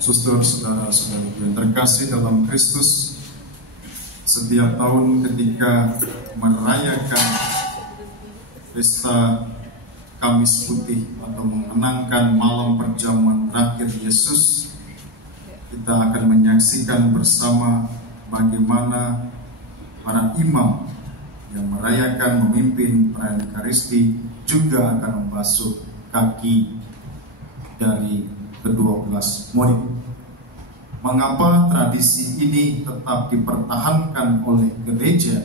Suster, saudara-saudara yang terkasih dalam Kristus, setiap tahun ketika merayakan pesta Kamis Putih atau mengenangkan malam perjamuan terakhir Yesus, kita akan menyaksikan bersama bagaimana para imam yang merayakan memimpin perayaan Ekaristi juga akan membasuh kaki dari ke-12 murid. Mengapa tradisi ini tetap dipertahankan oleh gereja?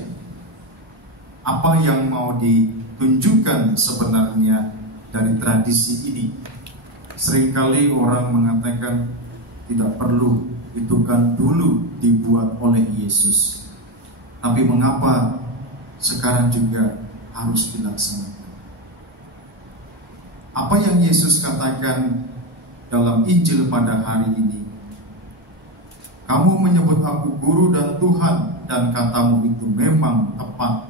Apa yang mau ditunjukkan sebenarnya dari tradisi ini? Seringkali orang mengatakan tidak perlu, itu kan dulu dibuat oleh Yesus. Tapi mengapa sekarang juga harus dilaksanakan? Apa yang Yesus katakan dalam Injil pada hari ini? Kamu menyebut aku guru dan Tuhan, dan katamu itu memang tepat.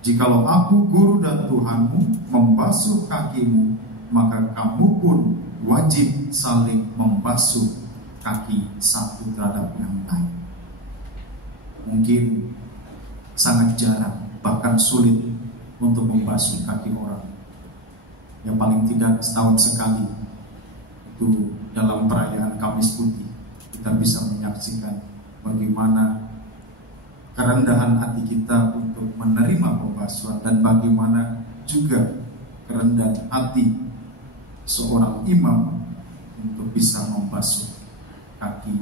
Jikalau aku guru dan Tuhanmu membasuh kakimu, maka kamu pun wajib saling membasuh kaki satu terhadap yang lain. Mungkin sangat jarang, bahkan sulit untuk membasuh kaki orang. Yang paling tidak setahun sekali, itu dalam perayaan Kamis Putih, kita bisa menyaksikan bagaimana kerendahan hati kita untuk menerima pembasuhan, dan bagaimana juga kerendahan hati seorang imam untuk bisa membasuh kaki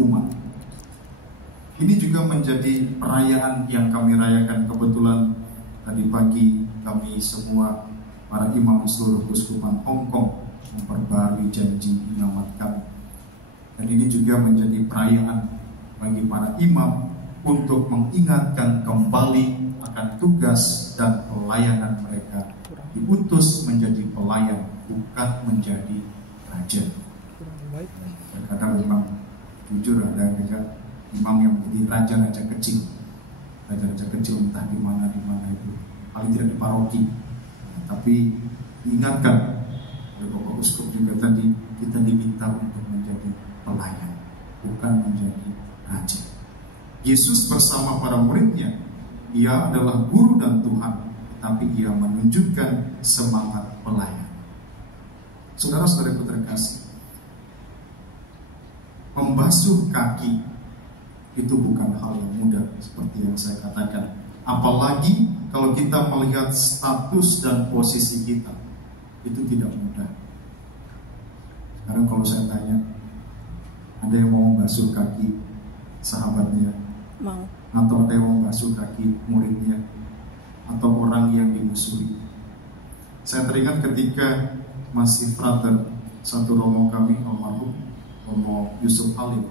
umat. Ini juga menjadi perayaan yang kami rayakan. Kebetulan tadi pagi kami semua para imam seluruh Keuskupan Hong Kong memperbarui janji imamat kami. Dan ini juga menjadi perayaan bagi para imam untuk mengingatkan kembali akan tugas dan pelayanan mereka. Diutus menjadi pelayan, bukan menjadi raja. Kadang memang jujur ada imam yang menjadi raja-raja kecil. Raja-raja kecil entah di mana itu. Paling tidak di paroki. Tapi diingatkan oleh Bapak Uskup juga tadi, kita diminta untuk menjadi pelayan, bukan menjadi raja. Yesus bersama para muridnya, ia adalah guru dan Tuhan, tapi ia menunjukkan semangat pelayan. Saudara-saudara terkasih, membasuh kaki itu bukan hal yang mudah seperti yang saya katakan. Apalagi kalau kita melihat status dan posisi kita, itu tidak mudah. Sekarang kalau saya tanya, ada yang mau membasuh kaki sahabatnya? Mau. Atau ada yang mau membasuh kaki muridnya? Atau orang yang dimusuhi? Saya teringat ketika masih frater, satu romo kami, almarhum Romo Yusuf Halim,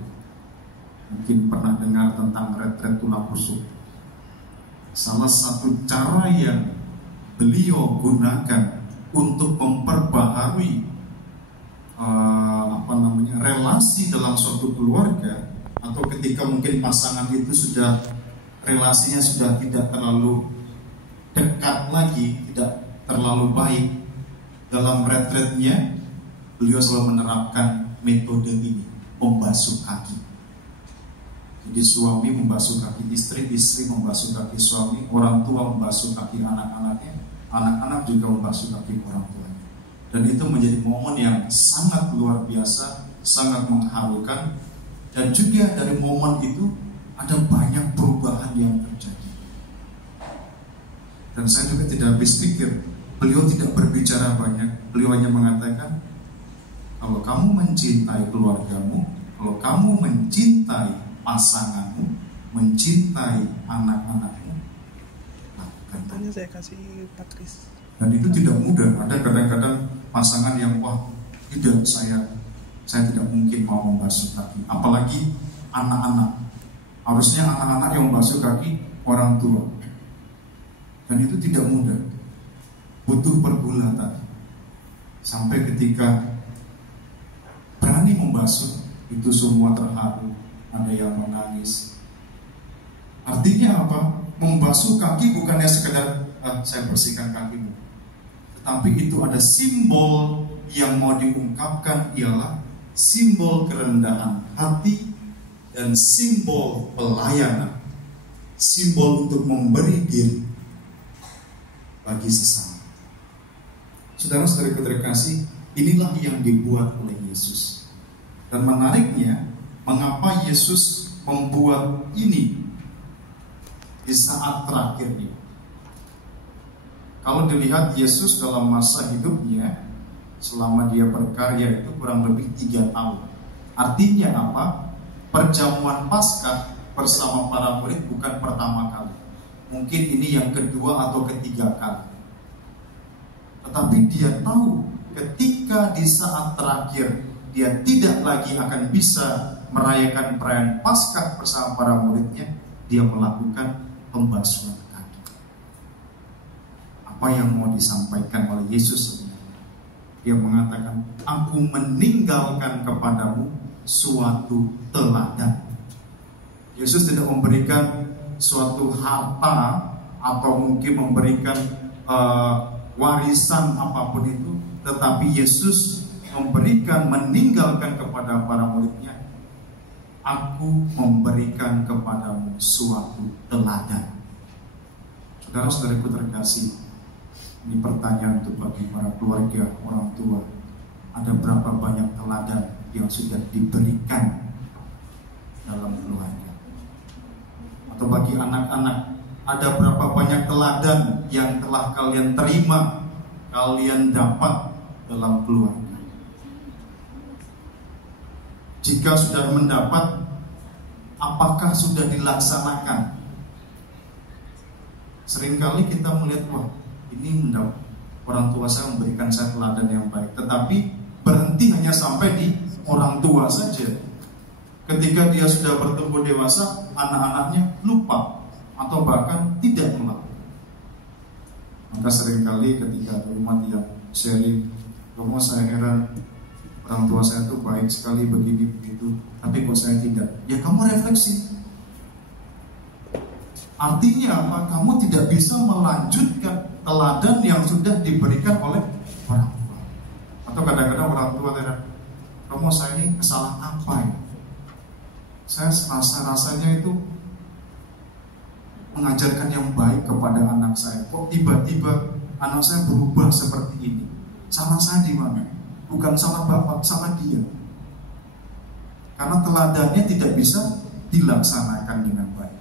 mungkin pernah dengar tentang retret tulang rusuk. Salah satu cara yang beliau gunakan untuk memperbaharui relasi dalam suatu keluarga, atau ketika mungkin pasangan itu sudah relasinya sudah tidak terlalu dekat lagi, tidak terlalu baik, dalam retretnya beliau selalu menerapkan metode ini, membasuh kaki. Jadi suami membasuh kaki istri, istri membasuh kaki suami, orang tua membasuh kaki anak-anaknya, anak-anak juga membasuh kaki orang tuanya. Dan itu menjadi momen yang sangat luar biasa, sangat mengharukan. Dan juga dari momen itu ada banyak perubahan yang terjadi. Dan saya juga tidak habis pikir, beliau tidak berbicara banyak, beliau hanya mengatakan, kalau kamu mencintai keluargamu, kalau kamu mencintai pasanganmu, mencintai anak-anakmu, lakukan. Tanya saya kasih Patris. Dan itu tidak mudah. Ada kadang-kadang pasangan yang tidak, saya tidak mungkin mau membasuh kaki. Apalagi anak-anak. Harusnya anak-anak yang membasuh kaki orang tua. Dan itu tidak mudah. Butuh pergulatan. Sampai ketika berani membasuh, itu semua terharu. Ada yang menangis. Artinya apa? Membasuh kaki bukannya sekedar saya bersihkan kakimu, tetapi itu ada simbol yang mau diungkapkan, ialah simbol kerendahan hati, dan simbol pelayanan, simbol untuk memberi diri bagi sesama. Saudara-saudara terkasih, inilah yang dibuat oleh Yesus. Dan menariknya, mengapa Yesus membuat ini di saat terakhirnya? Kalau dilihat Yesus dalam masa hidupnya, selama dia berkarya itu kurang lebih 3 tahun. Artinya apa? Perjamuan Paskah bersama para murid bukan pertama kali. Mungkin ini yang kedua atau ketiga kali. Tetapi dia tahu ketika di saat terakhir dia tidak lagi akan bisa merayakan perayaan Paskah bersama para muridnya, dia melakukan pembasuhan kaki. Apa yang mau disampaikan oleh Yesus sebenarnya? Dia mengatakan, aku meninggalkan kepadamu suatu teladan. Yesus tidak memberikan suatu harta atau mungkin memberikan warisan apapun itu, tetapi Yesus meninggalkan kepada para muridnya, aku memberikan kepadamu suatu teladan. Saudara-saudaraku terkasih, ini pertanyaan untuk bagi para keluarga, orang tua. Ada berapa banyak teladan yang sudah diberikan dalam keluarga? Atau bagi anak-anak, ada berapa banyak teladan yang telah kalian terima, kalian dapat dalam keluarga? Jika sudah mendapat, apakah sudah dilaksanakan? Seringkali kita melihat, wah ini mendapat, orang tua saya memberikan saya teladan yang baik, tetapi berhenti hanya sampai di orang tua saja. Ketika dia sudah bertumbuh dewasa, anak-anaknya lupa atau bahkan tidak melakukan. Maka seringkali ketika ada umat yang sharing, kamu saya heran, orang tua saya tuh baik sekali begini begitu, tapi kok saya tidak? Ya kamu refleksi. Artinya apa? Kamu tidak bisa melanjutkan teladan yang sudah diberikan oleh orang tua. Atau kadang-kadang orang tua tidak, kamu saya ini kesalahan apa ya? Saya rasanya itu mengajarkan yang baik kepada anak saya. Kok tiba-tiba anak saya berubah seperti ini? Salah saya di mana? Bukan salah bapak, salah dia. Karena teladannya tidak bisa dilaksanakan dengan baik.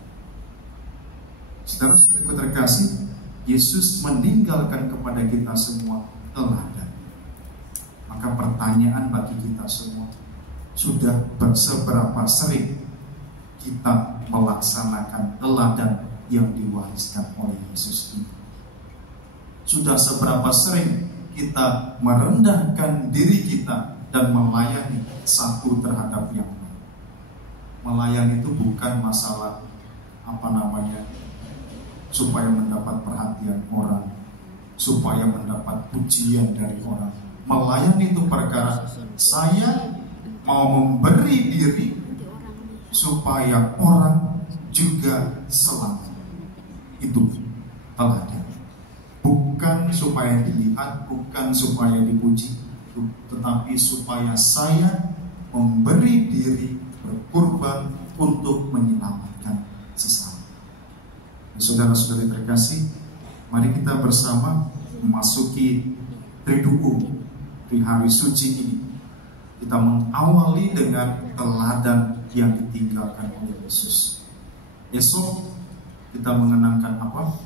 Saudara-saudaraku terkasih, Yesus meninggalkan kepada kita semua teladan. Maka pertanyaan bagi kita semua, sudah seberapa sering kita melaksanakan teladan yang diwariskan oleh Yesus ini? Sudah seberapa sering kita merendahkan diri kita dan melayani satu terhadap yang lain? Melayani itu bukan masalah supaya mendapat perhatian orang, supaya mendapat pujian dari orang. Melayani itu perkara saya mau memberi diri supaya orang juga selamat. Itu teladan. Bukan supaya dilihat, bukan supaya dipuji, tetapi supaya saya memberi diri berkorban untuk menyelamatkan sesama. Saudara-saudari terkasih, mari kita bersama memasuki Triduum di hari suci ini. Kita mengawali dengan teladan yang ditinggalkan oleh Yesus. Esok kita mengenangkan apa?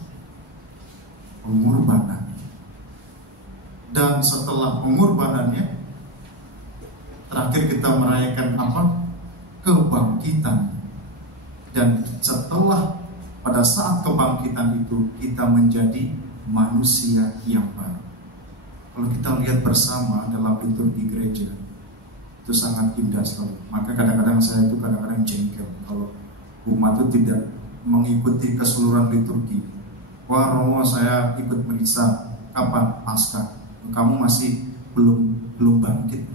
Pengorbanan. Dan setelah pengorbanannya, terakhir kita merayakan apa? Kebangkitan. Dan setelah pada saat kebangkitan itu kita menjadi manusia yang baru. Kalau kita lihat bersama dalam liturgi gereja, itu sangat indah sekali. Maka kadang-kadang saya itu kadang-kadang jengkel kalau umat itu tidak mengikuti keseluruhan liturgi. Wah Romo, saya ikut misa kapan Paskah, kamu masih belum bangkit.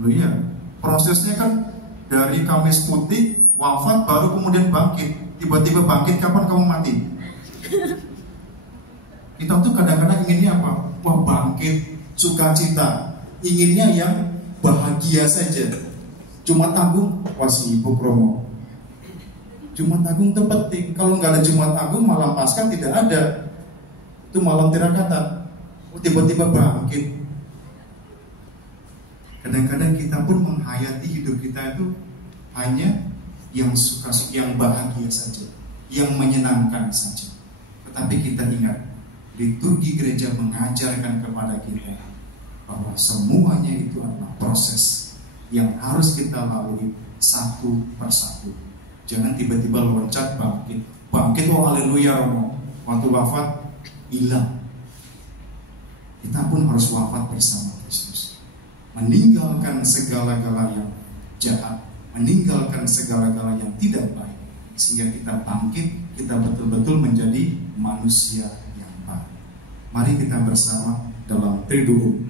Loh iya, prosesnya kan dari Kamis Putih wafat baru kemudian bangkit. Tiba-tiba bangkit, kapan kamu mati? Kita tuh kadang-kadang inginnya apa? Wah bangkit, sukacita. Inginnya yang bahagia saja. Jumat Agung, si Ibu Kromo. Jumat Agung itu penting. Kalau nggak ada Jumat Agung, malam Paskah tidak ada. Itu malam tirakatan. Tiba-tiba bangkit. Kadang-kadang kita pun menghayati hidup kita itu hanya yang suka, yang bahagia saja, yang menyenangkan saja. Tetapi kita ingat, liturgi gereja mengajarkan kepada kita bahwa semuanya itu adalah proses yang harus kita lalui satu persatu. Jangan tiba-tiba loncat bangkit. Bangkit, oh haleluya Romo. Waktu wafat hilang. Kita pun harus wafat bersama Kristus. Meninggalkan segala-gala yang jahat, meninggalkan segala-gala yang tidak baik, sehingga kita bangkit, kita betul-betul menjadi manusia yang baik. Mari kita bersama dalam Triduum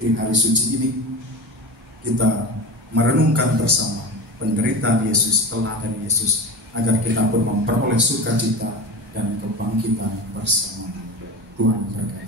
di hari suci ini, kita merenungkan bersama penderitaan Yesus, teladan Yesus, agar kita pun memperoleh sukacita dan kebangkitan bersama. Tuhan berkati.